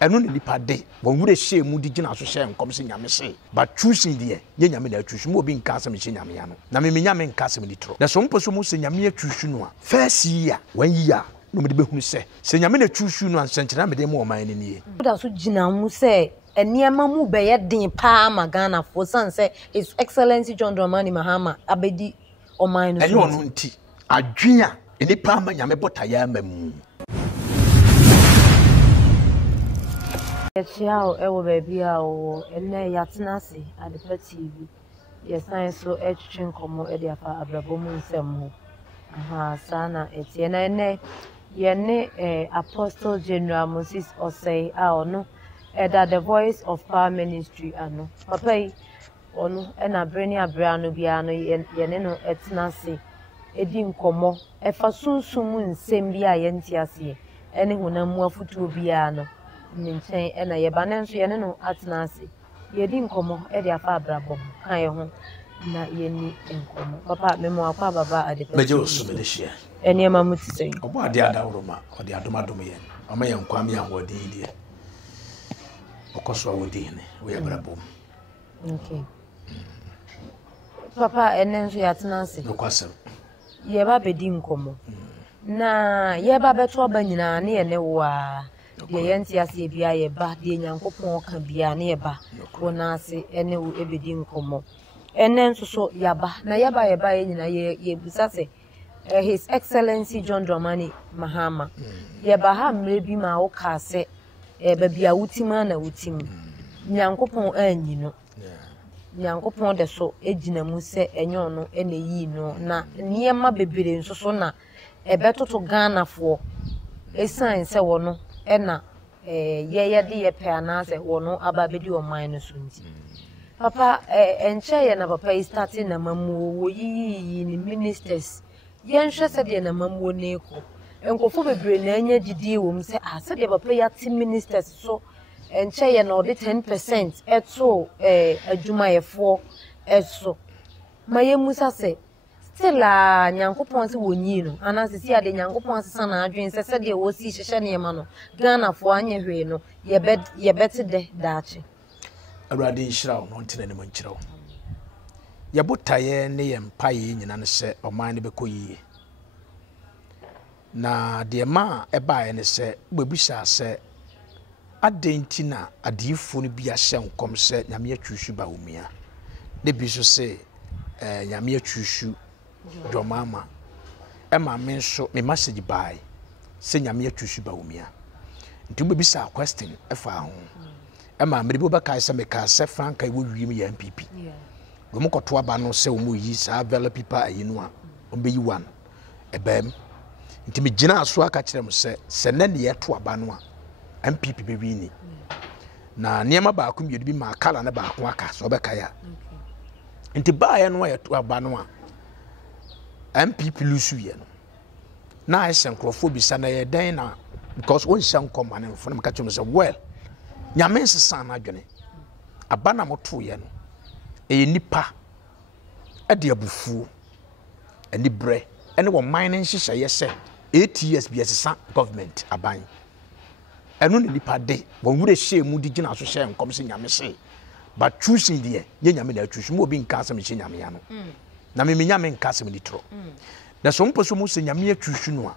eno ne nipa de won wure hye mu di gina so hye nkom se nyame se but choosing de ye nyame na choose mu obi nka asem hye nyame ya no na me nyame nka asem ni tro na so mpo so mu se nyame ya choose no a first year 1 year no me de behunu se nyame na choose no ansenkyena me de mu oman ni nie da so gina mu se eniema mu be ye den pa ma Ghana for san say His Excellency John Dramani Mahama abedi oman no enyo no nti adwea enipa ama nyame botaya amamu Chiao ewo baby o ene yatenase Adepa TV ye san so etwetwe nkomo e de afa abrabomu nsem aha sana etie na ene ye ne Apostle General Moses Osei a ono eda the Voice of Power Ministry ano papa yi ono ena breni abra no bia no ye ne no etenase edi nkomo efa sunsun nsem bia ye ntiase ene hunamu afutuo bia no Ninchen ena yebane nso ye ne no atena ase yedi nkomo e de afa abrabom kan ye ho na ye ni nkomo papa memo akwa baba Adepa meje osumede hia eniema mutisen obo ade adawroma ode adomadom ye ama ye nkwam ye ahodi die okoso awodi ne we abrabom okay papa enen nso ya atena ase okwasem ye ba bedi nkomo na ye ba beto ba nyina ne ye ne wa ye yenti ase bia ye ba de nyankopon ka bia ne ye ba wona ase ene wo ebedi nkomo enen so yaba na yaba ye ba ye nyina ye busase His Excellency John Dramani Mahama ye ba ha mre bi ma wo ka se ba bia wutima na wutim nyankopon anyi no nyankopon de so ejina mu se enyo no ene yi no na niema bebere nso so na ebetoto Ghana fo esan se wono ena ye de ye pe anase wono ababedi o man no so nti papa enche ye na papa is starting na mamu wo yi ni ministers ye nhwe se de na mamu ne ko enkofo bebere na anya didi wo mu se ase de papa ya ti ministers so enche ye na ode 10% eto adwumayefo eso maye musa se Sila nyankopon se wonyi no anase si ade nyankopon asesa na adwen se de wo si hyehye ne ma no Ghana fo anye hwe no ye bete de daache awrade nhyiraw no ntena ne mankyiraw ye botaye ne ye mpaye nyina ne se oman ne bekoyi na de ma ebae ne se gbebisa se adentina adifo no bia hye nkom se nyame atwusu ba omia de bi so se nyame atwusu Dwomama ema me so me message by se nyame atwusu ba omia nti be bisa question efa ho ema me bo baka se me ka se franka wo wiem ya MPP we mokoto aba no se wo mo yi sa vela pipa ayinu a ombe yi one ebem nti me gina aso aka kire mo se na ne yeto aba no a MPP be wi ni na niema ba akum yedu bi ma kala na ba akon aka so be ka ya nti ba ya no yeto aba no a MPP lusu ye no na isen crofobisa na ye den na because won hyan koma na mfo na ka kyem say well nyame nsesa na adwene aba na moto ye no e nipa e de abufuo ani bre ene wo man nhyehyɛ ye sɛ 8 years bi esesa government aban eno ne nipa de won wure hye mu di gina so hye nkom se nyame se but choosing de ye nyame na choose mo obi nka asem hye nyame ya no na me nyame nka asem ni tro da so mpo so mo se nyame atwusu no a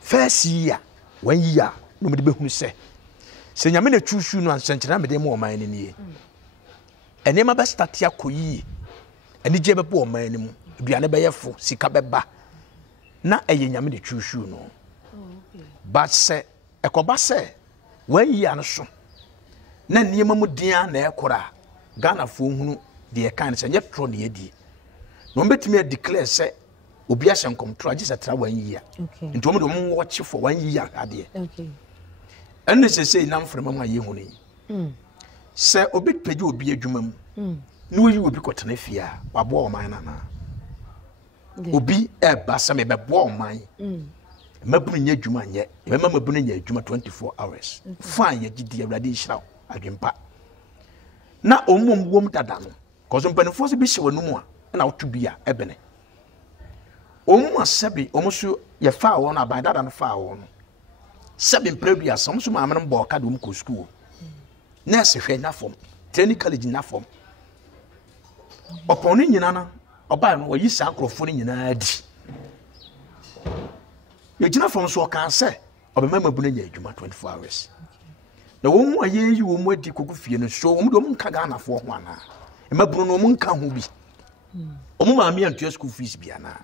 first year 1 year no me de behunu se nyame na atwusu no ansenkyena me de mo oman ni nie enema be start ya koyi ani je bebo oman ni mu aduane be yefo sika beba na eye nyame na atwusu no but se ekoba se 1 year no so na niema mu dia na ekora Ghana fo hunu de kan se nye tro ne yedi no betimi declare se obi a hyenkom tro agi se tra 1 year nti omo de mo watch for 1 year ade enne se na mfrema ma ye hunu se obi pegi obi adwuma mu na oyi obi kotena fia wabo o man na obi ba se me bebo o man mabunu nya adwuma nye mema mabunu nya adwuma 24 hours fine ye gidi awrade nhira adwempa na omom wom dada no cause mpanifo se bi hye wanumu a na wotu bia ebene omu asabi omuso ye fa wo na ban dada no fa wo no 7 previous some so ma am bo ka do ko school nurse hwe na form training college na form opon ni nyina na oba no yi sa akrofo ni nyina di ye gina form so kan say obema mabu na nya adwuma 24 hours na wo mu aye yi wo mu adi kogu fie no so wo mu do mu nka Ghana fo ho ana e maburu no mu nka ho bi o mu ma me antua school fees bi ana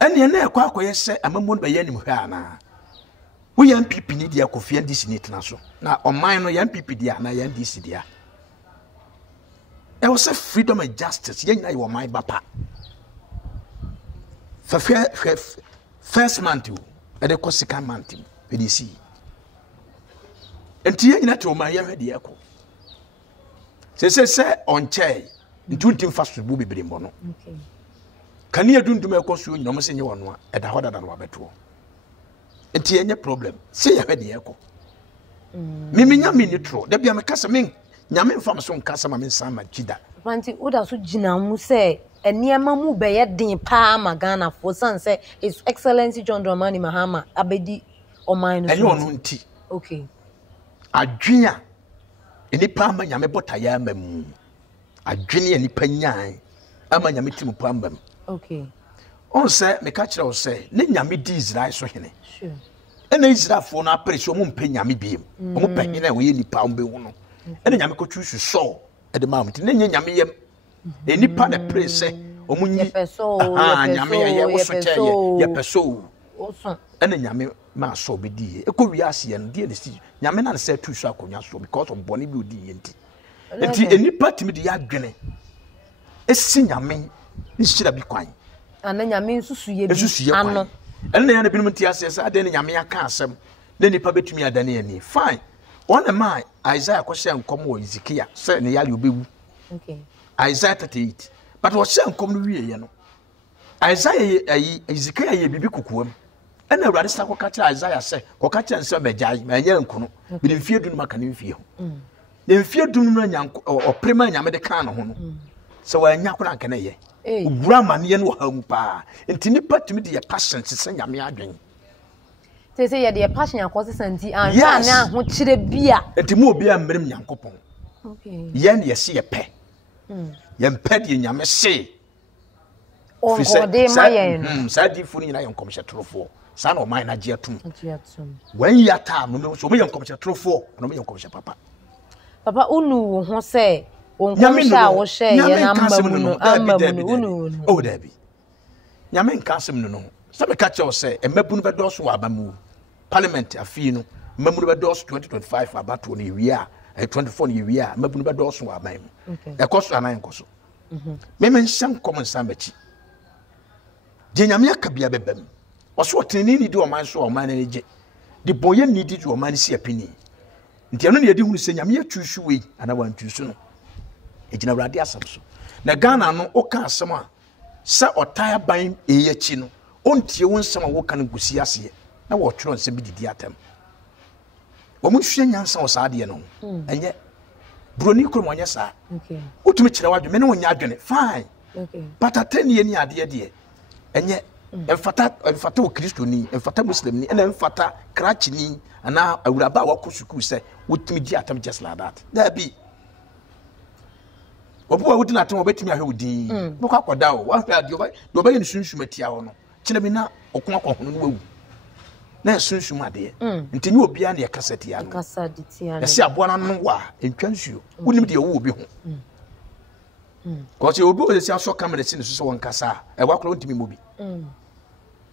ene na ekwa akoye se amamu no be ya nim hwe ana wo yan pipi ni dia kofie ndi sinit na so na oman no yan pipi dia na yan DC dia e wo se freedom and justice yan na yo man bapa fa first month e de ko second month e de see enti yan na to man ya hwe dia ko se on chai ntuntim fast bu bebre mbo no okay kan ya dundum e ko so nyina mo se nye wono a e da hoda da no abeto enti enye problem se ya hwe dia ko mimi nyame ni tro da bia me kasa men nyame mfam so nkasa ma men sama gida panti oda so gina mu se eniema mu be ye den pa ma Ghana for san say His Excellency John Dramani Mahama abedi oman no enye ono nti okay adwea enipa ma nyame botaya amamu adwene enipa nyan ama nyame timu pambam okay on say me ka kire o say ne nyame di Israel so hene sure ena Israel fo na appreciate o mo mpa nyame biem o mo pa hene wo ye nipa o be hu no ena nyame ko twusu so e de ma mti ne nyame yem enipa de praise o mo nyi nyame ye wo so che ye peso o so ena nyame ma so be die e ko wi ase ye no die de si nyame na se twusu akonya so because of boni bi odi ye nti enipa timi de ya adwene esi nyame nhyira bi kwan ana nyame nsusu ye bi ano ena ya na binum ti ase se ade ne nyame aka asem na nipa betumi adane ani fine on my Isaiah ko hye nkom wo Ezekiel se ne yale obewu okay Isaiah 38 but wo hye nkom no wiye ye no Isaiah Ezekiel ye bibi kukuwam ena awrade sa ko ka kire Isaiah se ko ka kire nse megyae ma nya nkono bi de fie dunu maka ne fie ho de fie dunu no nyanko oprema nyame de kan no ho no se wa nya kora nka na ye ugura mane ye no ha mu pa enti nipa timi de ye passion se nyame adwen say ye de passion akwose santi anfa na ho kire bia enti mu obi a mmerem nyankopon okay ye ne ye se ye pe ye mpe de nyame se o de mayen sa di fu ni na ye nkomhye trofo sa na o man na je atum wan ya ta no so me ye nkomhye trofo no me ye nkomhye papa unu ho se onkomhye a wo hye ye na amamu no unu o dabi nyame nka asem no so me ka che o se emabunu be do so wa abamu parliament afi no emabunu be do so 2025 abato no wi a 24 no wi a emabunu be do so wa abamu e koso anan koso me menhyam common sambachi je nyame akabia bebam oso oteni ni di o man so o man na je di boye ni di o man si apini nti anu ne yedi hunu se nyame atwusu we ana wan twusu no ejina wrade asam so na Ghana no o ka asem a sa otaya ban eyachi no ontie won nsam a wo kan gusi ase na wo tworo nsem bi didi atam wo mu hwe nyansa o saade no enye broni kro mo nya sa okay utumi kire wadwe me ne wonya adwene fine okay but atani ni ade de enye emfata o Kristo ni emfata Muslim ni ena emfata krachi ni ana awuraba wa kosuku se wotumi di atam just like that there be obu awudi na atam obetumi ahwe wudi boko akoda o wa hwe ade oba ye nsunsun atia ho no kine bi na okon akohono no wawu na sunsun ade nti ni obi a na yakasati ya no kasadi tia na se aboa na no wa entwa nsuo wonim de wo obi ho ko se obi o se aso camera sin so won kasa e wa kro ntimi mobi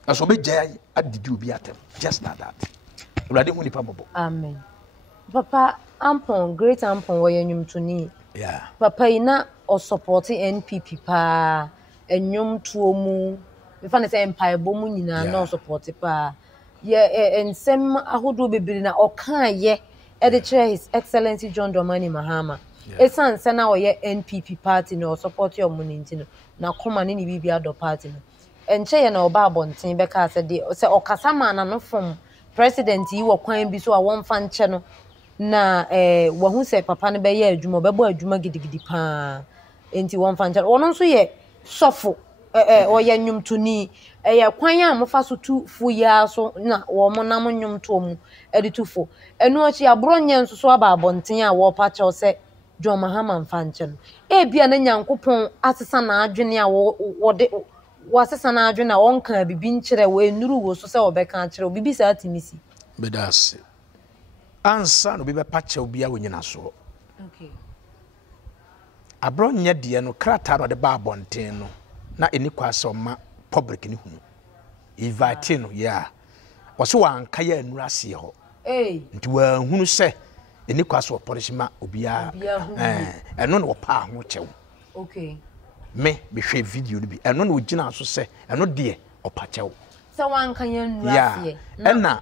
aso be jai adidi obi atem just like that urade hu nipa bobo amen papa ampon great ampon wo yanyum tuni yeah papa ina o support NPP pa enyum tuo mu me fa ne se empire bo mu nyina na o support pa ye ensem ahodo bebiri na o kan ye e de kire His Excellency John Dramani Mahama esan se na o ye NPP party no support your muninti no na koma ne ni bibia do party no enche ye na oba abonten be ka se de se okasama na no from president yi wo kwan bi so a won fa nche no na wo hu se papa ne be ye adwuma be bo adwuma gidigidi pa enti won fa nche wono nso ye sofo oye nnwomtoni kwan a mofa so tu fu ya so na wo monam nnwomto mu editufo enu ochi abro nye nsoso aba abonten a wo pa chew se John Mahama mfanche no bia na nyankopon asesa na adwene a wo de wasesa na adwene a wonka bibi nkyere we nuru wo so se wo beka akere bibi sa atimisi bedase ansa no bibe pa chew bia wonyina so okay abro nye de no krata no de ba abonten no na eni kwase ma public ni hunu invite no ya waso wanka ya nuru ase ho nti wa hunu se eni kwase o polishima obia eno no pa ho chew okay me be hwe video no bi eno no gina so se eno de opa chew se wanka ya nuru ase na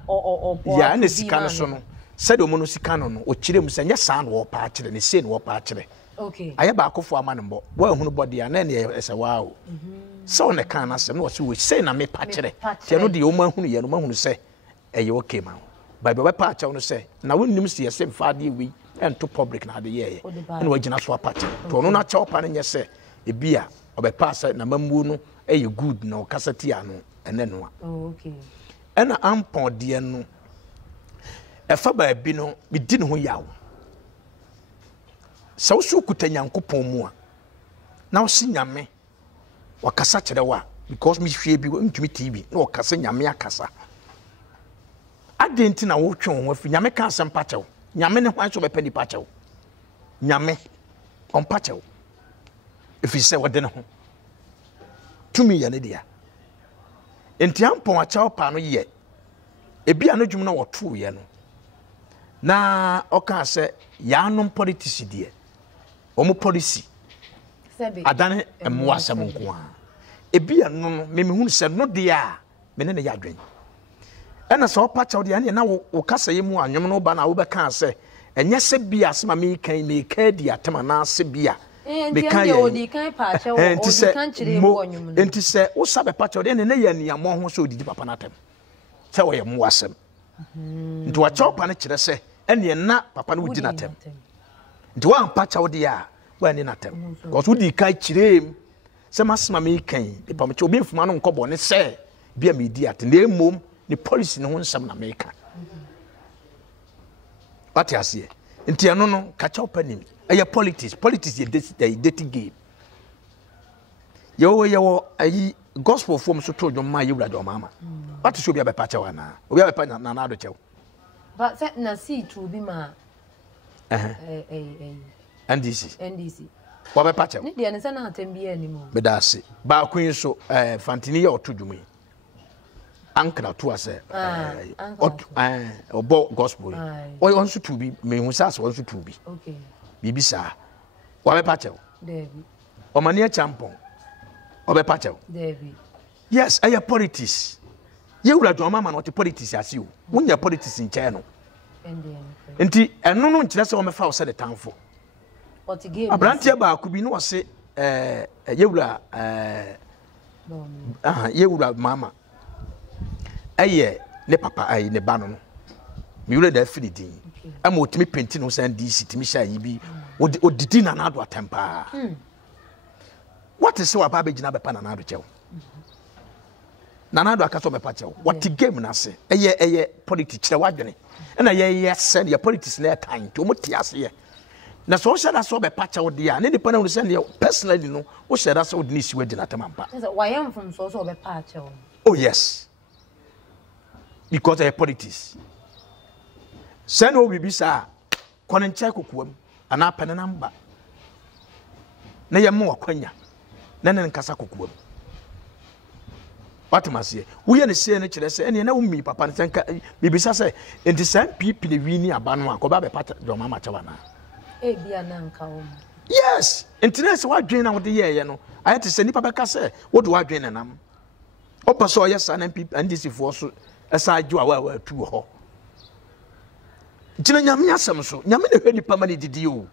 ya na sika no so no se de omo no sika no o kirem se nya sa no opa akire ne se no opa akire okay aye ba akofo ama ne mbo wa hunu body ya na ne ese wow so ne kan na se no so we say na me pa akire tie no de omo hunu ye no ma hunu se eye okay ma ba be pa akire no se na wonnim se ye se fa de wi ento public na de ye na wagina so apa akire to no na cha opa ne nye se ebia obepa se na mamu no eye good na okasati ano ene no okay ena ampon de no efa ba bi no bi di ne ho yawo sa usu kuta nyankopon mu a na osi nyame wakasa kire wa because me hwie bi ntumi tv na wakasa nyame akasa adenti na wo twon ho afi nyame ka asem pa chew nyame ne hwan so be pani pa chew nyame on pa chew if you say what den ho tumi ya ne dia enti ampon a chew pa no ye ebi anodwum na woto ye no na oka se ya no politics die omo policy adane emwa asem nko a ebi anu no me hunu se no dia me ne ya adwen ena so pa chaw dia na wo kasa yemu anwom no ba na wo be kan se enye se bia asema me kan dia tema na se bia me kan ye odi kan pa chaw odi kan chire mu anwom no enti se wo sabe pa chaw dia ne ya nia mo ho so odidi papa na tem se wo ye mu asem nti wa chaw pa ne chire se ene na papa no wudi na tem nti wa ampa chaw dia wa ni na tem because wudi kai chirem se masema me kan pa me che obi mfuma no nkobo ne se bia me di at na emom ni policy ne ho nsam na me ka what ase nti eno no ka chaw pa nim eye politics ye dating game yo ayi gospel form so to dwom ma yewura dwom mama what show bia be pa chaw na obi be pa na na do chaw but set na see to be ma NDC wa be pa chaw ni de ne se na atem bia ni mo be da ase ba kwin so fantini ye oto dwom yi ankra to ase obo gospel o on so to be me hu sa so on so to be okay bibi sa wa be pa chaw David o mania champon o be pa chaw David yes aya politics yewura dwom mama no te politics ase o wonya politics nche no enti eno no nkyere se o mefa o se de tanfo what game abrantia ba ku bi no se yewura yewura mama aye ne papa aye ne ba no mi wura da firi din ama otimi penti no san DC timi sha yi bi odidi na na do atempa what is wa ba be gina be pa na na do chew na na do akaso be pa chew what game na se eye politics kire wadwene na ye send your politics na kan to mo ti ase ye na so sha da so be pa chew dia ne nipa na wo send personally no wo sha da so de ni si wadi na temampa why am from so be pa chew oh yes because of politics send o bibi sa kono nche kokuam ana pene namba na ye mo kwanya na ne nkasa kokuam watumase wo ye ne se ne kire se ene na ummi papa ne senka bibi sa se enti san pipi ne wi ni aba no akoba be pata do mama chawa na bia na nka wo yes enti na se wadwen na wo de ye no ayete se nipa be ka se wo do wadwen na nam opa ye sa na pipi ndisi fo so esa aju awa tu ho jina nyame asem so nyame na hwe nipa ma ne didi o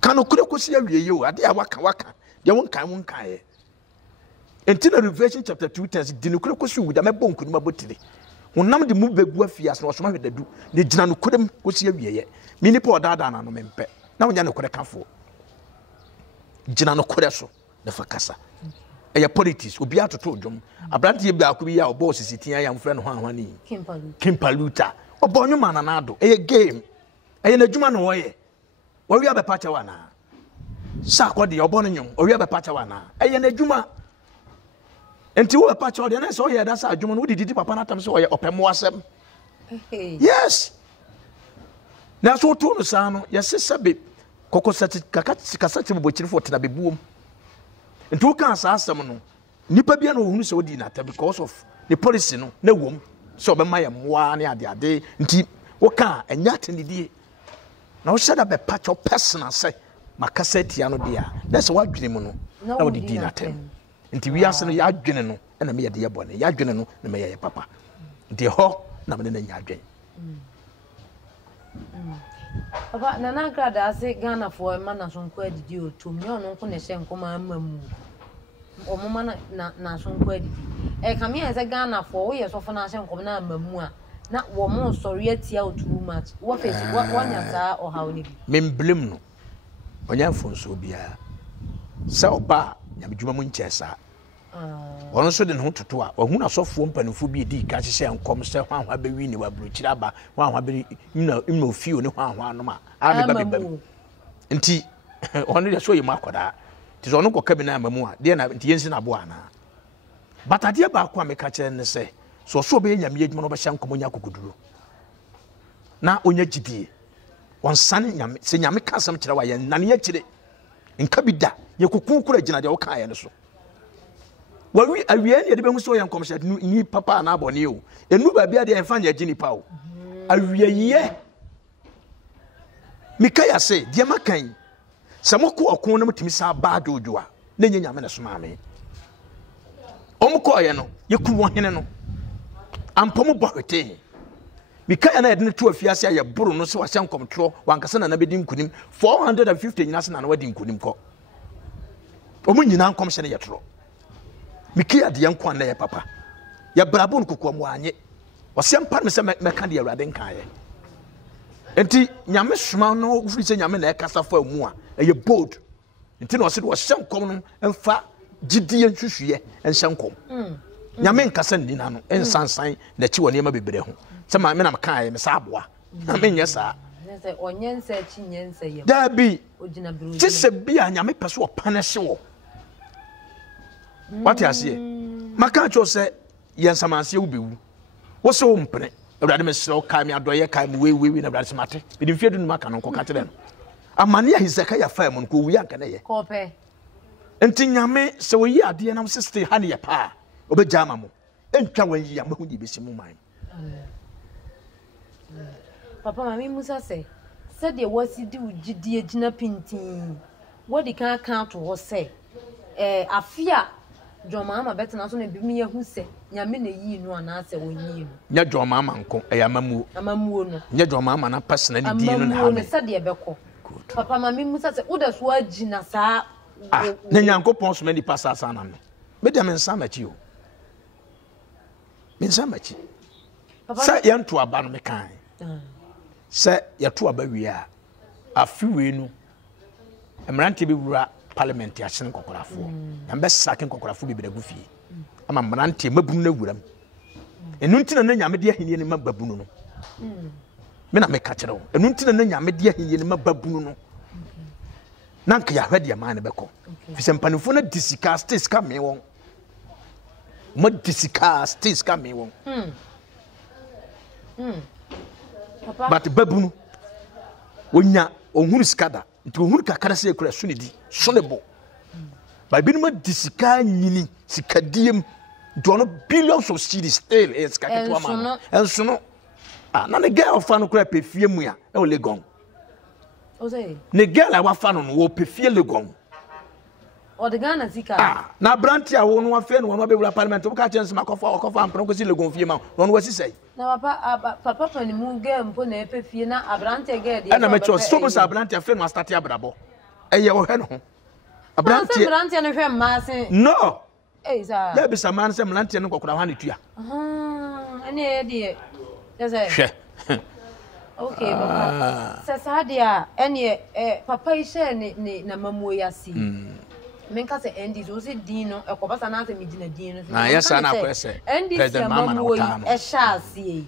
kanu kure kosi awie ye o ade a waka de won kan ye enti na Revelation chapter 2:10 di nukure kosi wu da mebo nkunu mabotire wonam de mu begu afias na osoma hwedadu ne jina nukure kosi awie ye mi nipa odada na no mempe na wonya nukure kafo jina nukure so na fakasa ɛyɛ politics obi atoto dwom abranteɛ bi akɔ bi ya ɔbɔ sisitia ya mfrɛ no hwanhwani Kimpaluta ɔbɔ nwoma na nado ɛyɛ game ɛyɛ n'adwuma na wɔyɛ wɔwi abɛpa kyɛ wana sa akɔde ɔbɔ no nwom ɔwi abɛpa kyɛ wana ɛyɛ n'adwuma enti wo bɛpa kyɛ ɔde na sɛ ɔyɛ da sa adwuma no wo didi papa na tam sɛ ɔyɛ ɔpɛmo asɛm yes na so to no sa no yɛse sɛbe kokosati kakasati bobokyirifo tena bebuom enti wo kan sa asɛm no nipa bia na ohunu sɛ odi na ta because of the policy no na wom sɛ ɔbɛma yɛ mmoa ne ade nti wo kan anya tenidie na wo hyɛ da bɛpa kyɛ personal sɛ makasa tia no dia na sɛ wadwene mu no na wo didi na tem nti wiase no yɛ adwene no na me yɛ de yɛ bɔne yɛ adwene no na me yɛ papa nti hɔ na me na nya adwene Papa nana grada ase Ghana for man na sonko adidi o to me ono nko ne hye nkoma amamu omoma na sonko adidi ka me ase Ghana for wo ye sofo na hye nkoma na amamu a na wo mo sorry atia o too much wo face wanya saa o hawo ni bi memblem no onya mfonso bia sɛ oba nyamedwuma mu nkyɛsa ɔno so de ne ho toto a ɔhuna sɔfoɔ mpanifo bi di ka hyehyɛ nkom sɛ hwanhwa bɛwi ne waburukyira aba hwanhwa bɛ ina ofio ne hwanhwa no ma a me ba bɛbam nti ɔno de so yɛ mu akɔda nti so ɔno kɔka bi na amamu a de na nti yɛnsi na bo ana batade ba akɔ a meka kyerɛ ne sɛ so so bɛ nyame adwuma no bɛhyɛ nkom nya kokoduro na onya gidie ɔnsane nyame sɛ nyame ka asɛm kyerɛ wa yɛ nane yɛ kyerɛ nka bi da yɛ kokun kura gyina de wo ka yɛ no so wawi awie ne de behu so yɛ nkomhyɛ ni papa na abɔne o enu ba bia de ɛfa nya gini pa o awie yɛ mika ya se de makan sɛ mokɔ ɔkon no mutimi sa ba dojo a na nya nyame na soma me ɔmkɔ yɛ no yɛku wɔ hene no ampɔm bɔ hwete mika ya na yɛ de ne to afiase ayɛ boro no so wahyɛ nkomtro wankasa na bedi nkunim 450 nyina se na wadi nkunim kɔ ɔmo nyina nkomhyɛ ne yɛ toro Miki ade yankwa na ye papa ya brabo nkokoa mu anye ɔsɛm pa me sɛ mɛka de awurade nka ye enti nyame soma no ufiri sɛ nyame na ɛkasa fa mu a ɛyɛ bold enti na ɔsɛ de ɔhyɛ nkom no ɛmfa gidie nhwehwuye ɛnhyɛ nkom nyame nkasa nina no ɛnsansan na chi wɔ nneɛma bebree ho sɛ ma me na meka ye me sa aboa na me nyɛ saa sɛ onyensa chi nyensa yɛ dabi ti sɛ bia nyame pɛ so ɔpanehye wɔ what you say maka cho say yensamanse wo bewu wo se wo mpene awurade mesrɛ wo kai me adoye kai me we na awurade smate bidi mfie dunu maka no nko ka kire no amane Hezekiah fa mu nko wi anka na ye ko pe enti nyame se wo yi ade na sister ha ne ye pa obegya ama mo entwa wan yi amahu di besi mu man papa mami musa se de wasi di ugidie gina pintin wodi kan kan to ho se afia Joma ama betena so na bi me yahu se nyame na yi no ana se wonyi no nya joma ama nko amamuo no nya joma ama na pasna ni di no na ha me se de beko papa mami musa se uda so agina saa na nyankopon so mani pasa sa na me dia me nsa machi o me nsa machi sa yanto aba no me kan se yato aba wi a afiwe no emrante bi wura parliament ya hyen kokorafo na mbe sakin kokorafo bi bedagu fie ama mrante mabunu na wuram enu ntina na nyame de ahenie ne mababunu no me na me ka kire wo enu ntina na nyame de ahenie ne mababunu no na nka ya hwede ma ne beko fi se mpanifo na disika states ka me won mo disika states ka me won papa but babunu onya ohunu skada nti ohunu kakara se ekura so ne di so ne bo ba binuma disika nyini sikadiem dono billions of cedis still is kaketwa ma enso no na ne girl fa no kura pefie mu ya e o legon o say ne girl a wa fa no wo pefie legon o de Ghana zika na branti a wo no afa no ma bewura parliament wo ka chance ma kofa ampro ko si legon fie ma no no wasi sei na papa pani mu girl mpo na pefie na abrante girl de na me cho so mo sa abrante afa no start abrabo eye wo hwe no abrante no hwe ma se no sa ya bi saman se mlante no kokora ha ne tua ene de hwe okay papa sa dia ene papa ishe ne na mamuo yasi menka se NDC o se din no e ko basa na se me gina din no na yes na ko ese president mama na wota no e sha asie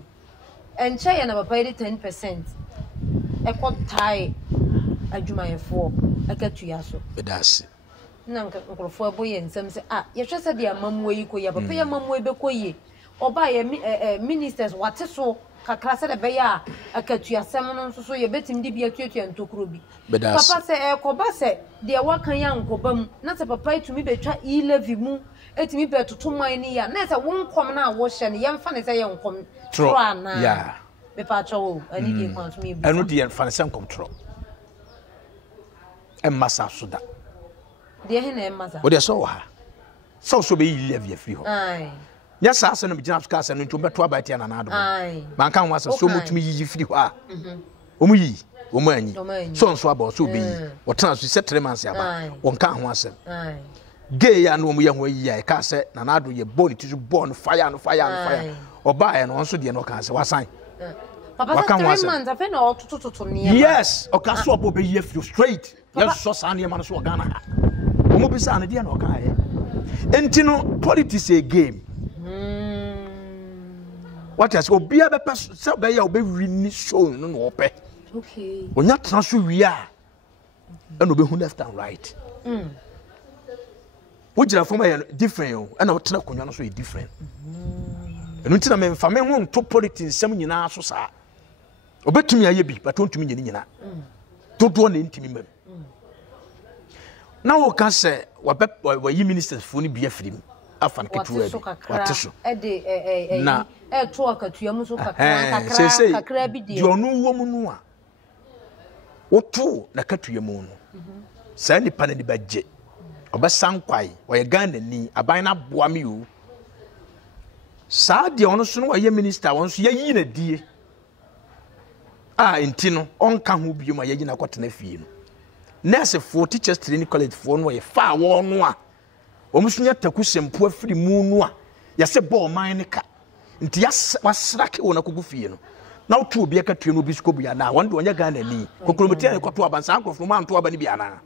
enche ye na papa 10% e ko tai adwumayefo e ka tuya so bedase na nkrofo boye nsem se ye hwe se de amamu yi ko ye papa ye amamu be ko ye oba ye ministers wate so kakra se de be ya akatua sem no nso so ye betim de bi atuatua ntokuro bi papa se e ko ba se de wakan ya nkobam na se papa itumi betwa e-levy mu etimi be totoman ni ya na se wonkom na wo hye ne ye mfa ne se ye nkom tro ana ya be pa cho ani de kwan so me bi enu de ye mfa ne se nkom tro masa soda de he na masa o de so wa so be e-levy afiri ho ai nya saa se no bigina so ka se no ntumbe to abatia na na ado man kan wa so mutumi yiyi firi ho a omu yi omu anyi so nso aba so be yi wotana so se 3 months aba wonka ho asem gay ya no omu ye ho yi ya ka se na na ado ye born tisu born fire no oba ya no nso de no ka se wasan papa se 3 months afa na otototo ne yes o ka so obo be yi firi straight yes so san ne ma no so Ghana omu bi sa na de na o ka ye entino politics a game. What is Obia be person be ya obe win show no no ope. Okay. Onya transfer wi a and obe hu left and right. Wo jira from ya different o and o tena konwa no so different. Enu ntina me mfa me ho nto politics sem nyina so sa. Obetumi aye bi but ontumi nyina. Todo na ntimi mam. Na wo ka se wa yi ministers fu ni bi afrim. Afan ketu wate so na to akatua mu so kakra bi de onu wo mu no a woto na katua mu no sa ni pa na ni baje obasan kwai oye Ghana ni aban na boa me o sa de ono so no wa ye minister won so yayi na die enti no onka ho biom a yayi na kwotena fie no nurse for teachers training college for no ye fa wo no a omusunya taku sempo afiri mu no a yase ball man ne ka nti wasrake wona kugu fie no na wotu obi akatua no obi skobu ya na wonde onya Ghana ni kokromoti an kwato abansa ankrofo ma anto aba ni bia na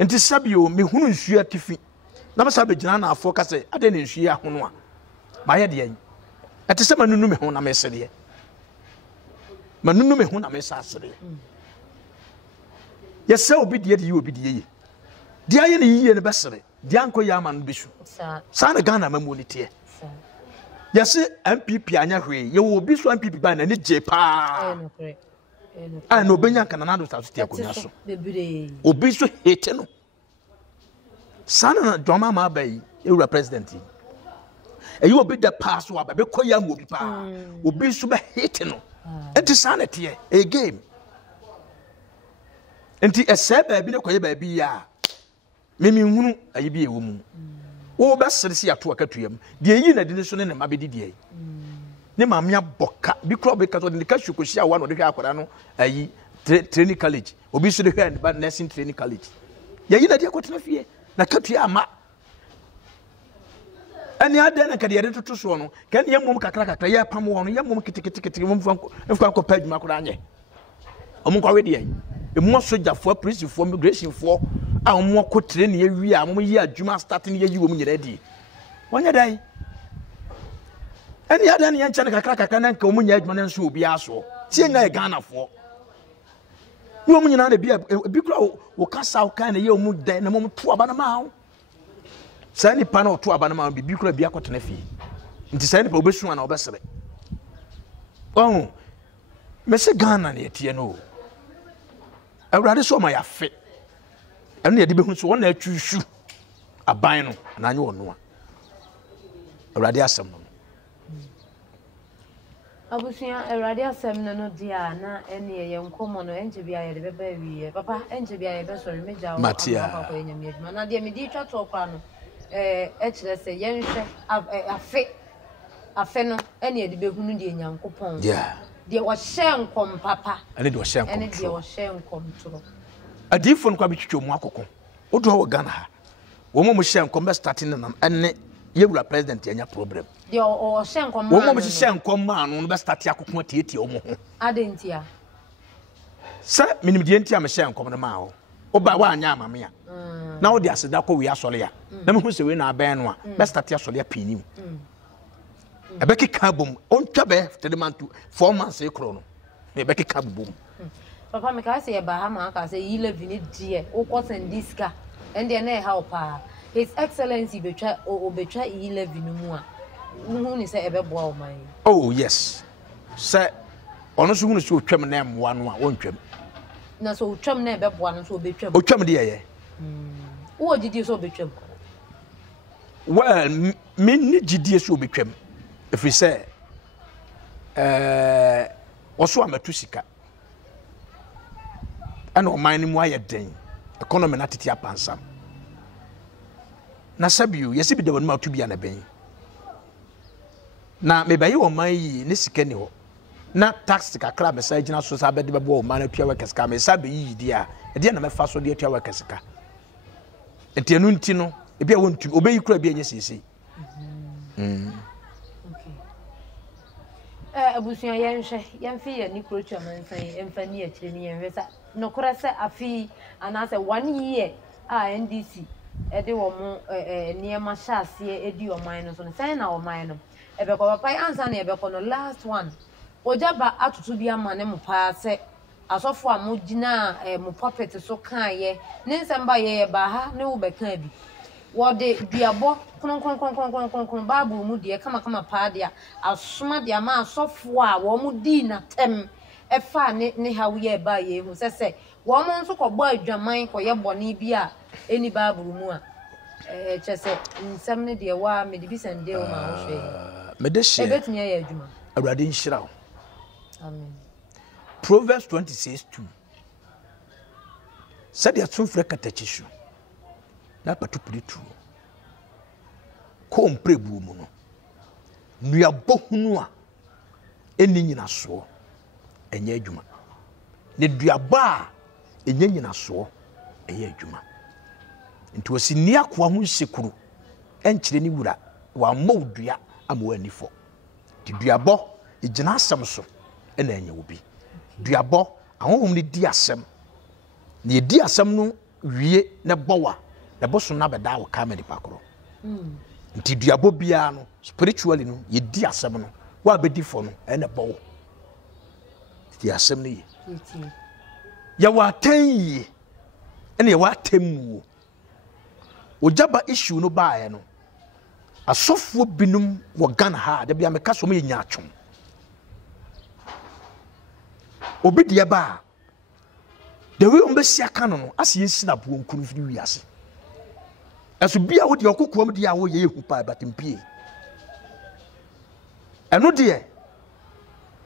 nti sabio me hunu nsu atifi na basa begina na afo ka se ade ne nsu ya hono a ma ye de yan ate se manunu me ho na me sede manunu me ho na me sa sede yase obi de ye obi de ye de aye ne yiye ne besere Dianko Yaman Bishu. Sana Ghana Mamunity. Yes, MPP anya hwe ye wo bi so MPP ba na ne je pa no benya kana na do sa so akonya so obi so hate no sana na dwama ma bai ewura president e you obi da pass wa ba be koya mo obi pa obi so be hate no enti sana tie a game enti ese ba bi ne koye ba bi ya memi hunu ayi bi ewo mu wo ba sere si ato akatuam de yi na de so ne ma be didie ne ma mia boka bi kro be kato de ka hwukohia wa no de hwa akwara no ayi training college obi so de hwa ba nursing training college ya yi na de akotena fie na katua ama ani ade na kade de toto so no kan ye mum kakra ye pam wo no ye mum kitikiti mum fa ko page makura anye omun kwa we de yi emu soja for police for immigration for a omo ko training ye wi a mo yi adwuma starting ye yi wo mu nyina di wonya dai ani ada ne yan chane kakra na nka omo nya adwuma na nso obi aso tie nya Ghana for wo mu nyina na bi kura wo kasa wo kan ye omo dan na mo to aba na ma ho sai ni pa na to aba na ma bi kura bi akotena fi nti sai ni pa obesu na obesere oh me se Ghana na tie no awurade so ma ya fe eno ye de behu so wona atwuhwu aban no na anye wono a awurade asem no abusuya awurade asem no dia na ene ye nkomo no enje bia ye de beba wiye papa enje bia ye be sori meja wo papa ko enyam yeduma na de me di twa to kwa no kire se ye nhwe afe no ene ye de behu no de nyankopon yeah de wo hye nkom papa ene de wo hye nkom ene de wo hye nkom tro adifo no kwa bitwitwo mu akoko odo wo Ghana ha wo mo hye nkom be starting na ene yewura president anya problem de o hye nkom wo mo hye nkom ma no be start akoko tietie wo mo ho adentia sa minim de entia me hye nkom no ma ho oba wa anya amame a na wo de aseda kɔ wi asɔre ya na me hu se we na aban no a best start asɔre ya pinim ebe keka bom ontwa be tedemantu 4 months e kro no ebe keka bom papa me ka say ba ha ma ka say 11 ni die wo ko sen diska ende na help his excellency betwa 11 mu a hu ni say ebe boa o man oh yes say ono so hu so twam na emwa no a wontwam na so twam na ebe boa no so betwam o twam de ye wo didi so betwam well me ni gidie so betwam if we say oso amatu sika ana o man ni mu aye den economy na tete apansam na sabiu yesi bi de wonu ma to bia na ben na me bayi o man yi ne sika ni ho na tax kakra be sa gina so sa be de bebo o man atua workers ka me sa be yi di a e de na me fa so de atua workers ka enti enu nti no e bia wontu obeyi kura bia nya sisi abusuan yɛnhwɛ yɛ ni krocha mansan emfa ni akyire ni yɛnhwɛ sa no kora sɛ afi anase 1 year NDC ɛde wɔ mo niema hyase edi ɔman no so no sɛn na ɔman no ɛbɛkɔ papa ansa na ɛbɛkɔ no last one ojaba atutu bi ama ne mo paa sɛ asɔfo a mo gina mo puppet so kan yɛ ne nsɛm ba yɛ ba ha ne wo bɛka bi wode duabɔ kon babu mu de kama paa de asoma de ama asɔfo a wo mu di na tem ɛfa ne hawo yɛ ba yɛ hu sɛ wo mu nso kɔbɔ adwaman kɔyɛ bɔne bi a eni babu mu a kyɛ nsɛm ne de wa me de bi sɛnde o ma wo hwɛ me de hye ebetumi ayɛ adwuma awurade nhyira wo amen Proverbs 26:2 said ya tun frɛ katakishu na patupiri tu ko mprebu mu no nua bohunu a eni nyina so enye adwuma ne duaba a enye nyina so enye adwuma nti osi ni akoa ho nsekuru enkyere ni wura wa mawdua amawa nifo ti duabɔ egyina asɛm so ena enye obi duabɔ ahohom ne di asɛm ne di asɛm no wie ne bɔwa na boso na beda wo ka me dipakoro nti duabɔ bia no spiritually no ye di asɛm no wa bedi fo no ena bɔwo ti asɛm no ye ya wa tanyi ena ya wa temu ojaba issue no baaye no asofo binum wo Ghana ha da bia me ka so me nya atwom obi de ba the way on be sia ka no ase yensi na bo nkuru firi wiase aso bia wo de okokoam de a wo ye hu pa batimpie eno de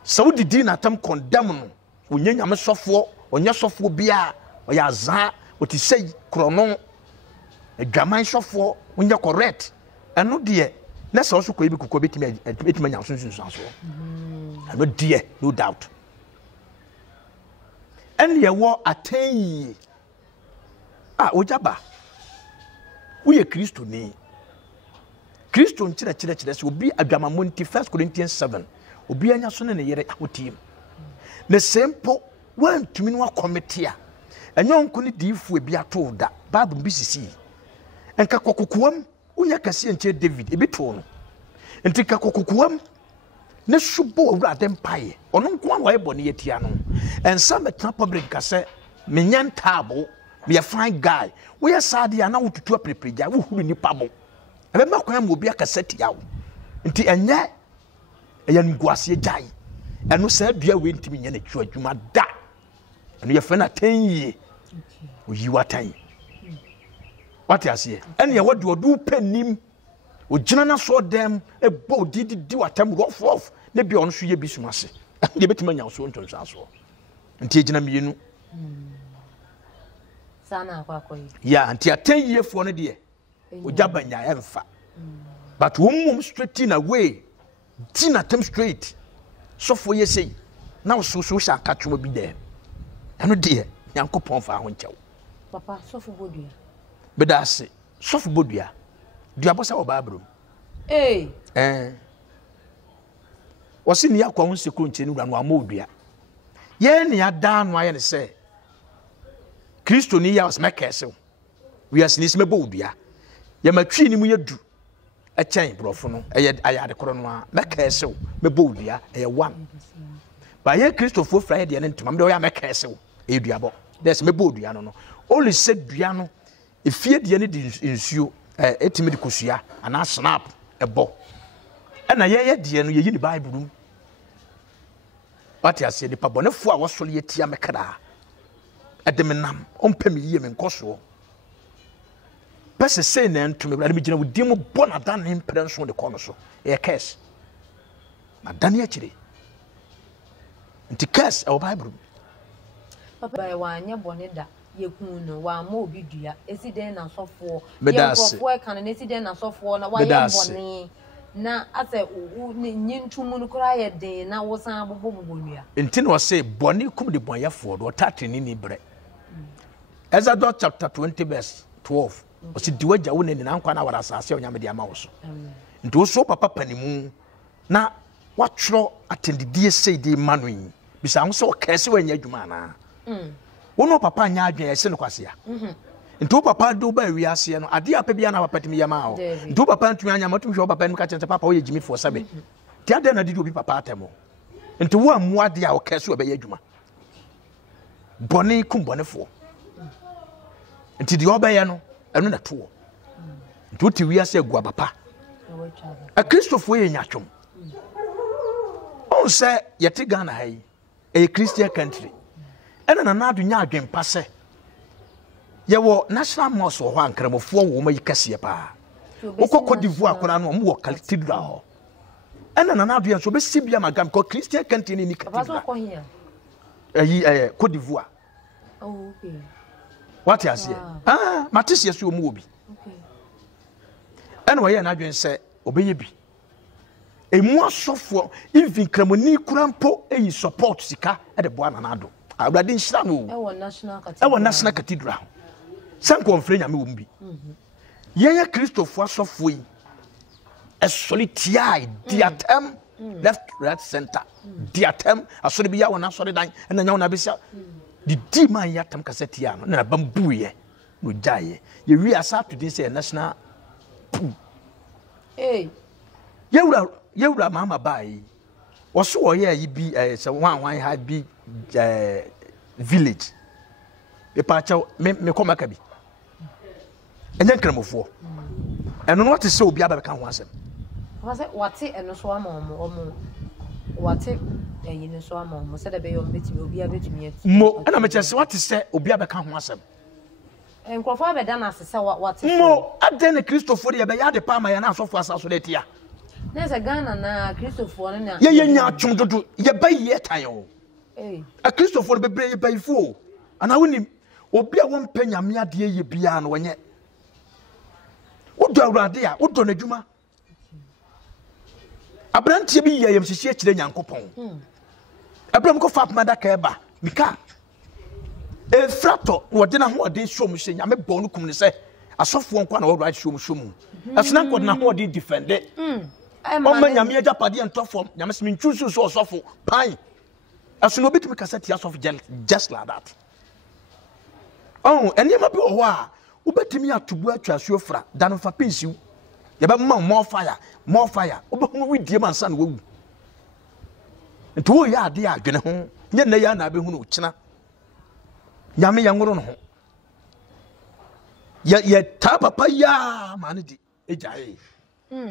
saudi di na tam condemn no onye nyame sofo onye sofo bia o ya za o ti sei krono adwaman sofo onye correct eno de na so so ko ebi kokko betimi nya sunsun so eno de no doubt and ye wo atai ojaba wo ye Kristo ni Kristo nkyerɛ sɛ obi adwamamɔ nti 1 Corinthians 7 obi anya so ne yere ahotim ne sempo wantumi no akomete a enyo nko ne diifu bi ato da bible bi sisi enka kokokoam unya kase enche David ebi to no enti ka kokokoam ne subo awurade mpae ono nko an wae bone yetia no ensa metra public ka se menyan table me a fine guy we are sad ya na wotutu aprepreja wo huru nipa bo ebe makwan mo obi akaseti yawo nti enye eya nguase jai eno sa dua we ntimi nya na twa adwuma da eno ye fena 10 year oyi watan what you say ene ye wadu odu panim ogina na so dem e bo didi watam rof na bi on so ye bisumase de betima nya so ntonso aso nti egina mienu sana akwakoyi ya nti 10 year for no de ojaba nya emfa but womum straight in away tina tem straight so for ye say now so sha katwo bi de eno de yankopon fa ho nchew papa sofo bodua bedase sofo bodua duabo sa obabro wasi ni akwa hunse ko nche ni wura no amodua ye ni ada no aye ne se Kristo ni ya was mekese we are sinis mebo udua ye matwi ni mu yedu a chain brofo no ayade koro no a mekese mebo udua eye one ba ye Christopher Friday de ne ntoma me o ya mekese eduabo des mebo udua no only said dua no efie de ne di nsuo etimi de kosua ana snap ebo na ye de no ye yi ni Bible rum what you say the pabonefo a wosole ye tia mekra edemenam ompem yiye me nkoso pese say na ntumi bra me gina wodi mu bona dan ne mprenso de kono so e curse na dan ya kire nti curse e Bible papa e wa anya bone da yekun no wa ma obi dua esiden na sofo yekofo e kan na esiden na sofo na wa ye bone na ase nyintumu no kura ye den na wosan abobobo nua enti na say bone kum de bonyefo do tatini ni bre Exodus chapter 20 verse 12 o si diwaja wo ne na nkwa na wara asase onyame de ama wo so nti wo so papa panimu na watro atendidie sei de manu bisa ho so kese wanya adwuma na wono papa anya adwen ese no kwase ya nti wo papa do ba wi ase no ade apa bia na papa timi yama o nti wo papa ntumi anya matum hwe wo papa nka chense papa wo ye gimi fo sabe ti ade na didi obi papa atemo nti wo amu ade a wo kese wo be ya adwuma bone kum bone fo nti di obeye no enu na to nti wo ti wi ase agua papa a Christopher ye nyatwom on say yete Ghana hai a Christian country ena na na adunya adwen pase ye wo national mosque ho ankramofo wo ma yikase pa woko Cote d'Ivoire akora no mo wo cathedral ho ena na adunya so be sibia magam ko Christian country ni cathedral Cote d'Ivoire oh okay what you say matisi so mu obi okay ena wo ye na adwen se obeye bi emu asofo even kramoni kurampo eyi support sika e de boa na ado awrade nhira no e wo national cathedral sanko mfre nyame wo mbi ye Christopher asofo yi e solitiai diatem left right center diatem asori bi ya wona asori dan na nya wona besia di di man yatam kaseti ya no na bambuye no jaye ye wi asa to din say national yewura mama bai woso wo ye yi bi se wan ha bi village e pa cha me koma ka bi enye nkramofo eno no wate se obi aba ka ho asem wate eno so ama omo wate yin so ama omo se da be yo betimi obi abetimi ati mo na me chese wate se obi aba ka ho asem enkrofo abeda na se wate mo ade ne Christopher ye be ya de pa ma ya na asofo asaso de tia nese Ghana na Christopher na ye nya atwom dodo ye ba ye tan o a Christopher be bre ye ba ifo ana woni obi a won panyame ade ye bia na wonye wodo awrade a wodo na dwuma abrantie bi ye yem hihie kire nyankopon abram ko fap madaka eba mika frato wode na ho ode hwom hye nyame bo no kum ne se asofo nko na wo right hwom asona nko na ho ode defend Oma nyame ajapade entofom nyame se mentwusu so osofo pan asono bitumi kaseti asof just like that enema bi oho a ubetimi atubu atwasuo fra dan fa pensiu ye ba ma more fire obehunu widie mansa na wagu nti wo ya ade adwene ho nye na ya na abehunu okina nyame ya nworo no ho ye ta papa ya mane di ejae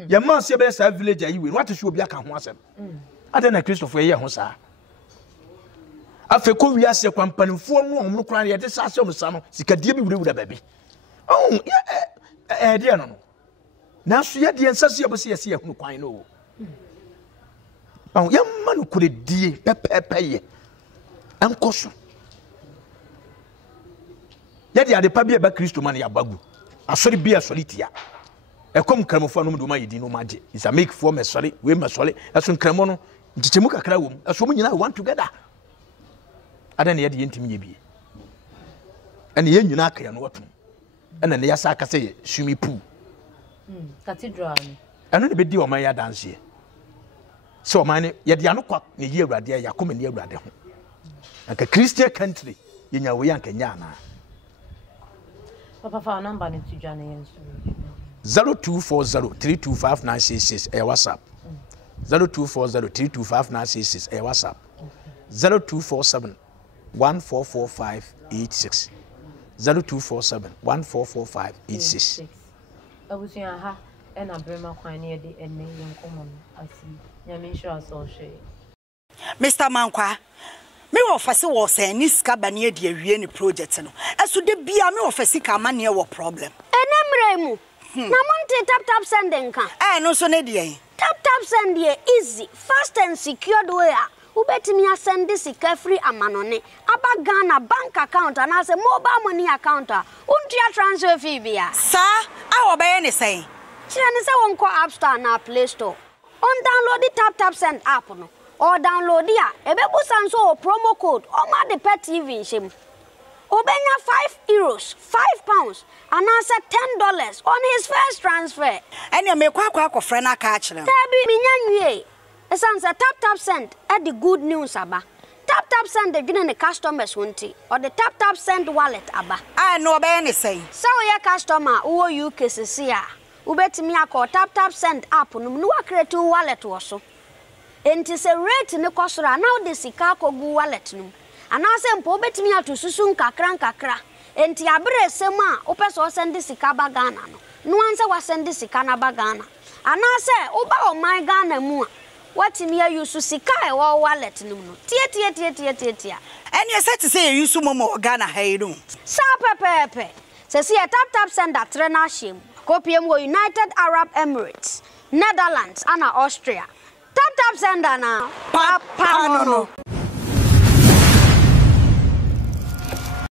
ya man se be sa village ayi we what show obi aka ho asem ade na Christopher ye ho sa afa ko wi ase kwampanfo no omno kran ye de sa ase omsa no sikadie bi wura baby de no na so ye de nsase ye bo se ye hunu kwan no ya man ko de die pepepe ye enkoso ya de ade pa bi e ba Christo man ya bagu asori bi asori tia ekom kramofo no mdoma yedi no maje is a make for me sorry we me sorry aso kramo no nchichemu kakra wom aso mu nyina want together ada ne yede yentimi ye bi ene ye nyina akaya no watum ene ne yasa aka se swimming pool cathedral eno ne be di o man ya dance so man ne yede anokwa ne yi awrade ya koma ne awrade ho aka Christian country ye nya we yanka nya na Papa fa number ni tujane yensu. 0240-325966 WhatsApp. 0240-325966 WhatsApp. 0247-144586. 0247-144586. Abusuya ha ena brema kwan ne de enne yenkomo asi. Nyame hwa so hwe. Mr. Mankwa, me ofase wo se ni sika bane de awie ni project no. Eso de bia me ofase ka ma ne wo problem. Enemre mu. Na monte tap sending ka. No so ne de. Tap send ye easy, fast and secured way. Ubetimi asend sika free amanone. Aba Ghana bank account and as a mobile money account. Untia transfer fee bia. Sir, I obey ne say. Chine se won ko App Store na Play Store. On download the tap send app no. Or download ya. Ebebu sanso promo code. Oma de pet TV shim. Obenya €5, £5, and answer $10 on his first transfer. And you make kwa friend na catch them. Tabi minyanwie. Esanse tap send at the good news aba. Tap send the gina the customers won't or the tap send wallet aba. I know about any say. So your customer who you cases here. Ubetimi akọ tap send app no no create wallet wo so. Enti se rate ne kosora now the sika kogu wallet no. Anase mpo betimi atosusu nkakra enti abere sem a opeso send sika ba Ghana no anse wa send sika na ba Ghana anase oba o my Ghana mu a watimi ayusu sika e wo wallet no tie and you said to say you use momo Ghana haydo sa pepepe se si tap send atre na him kopiem wo United Arab Emirates, Netherlands and Austria. Tap send na papa no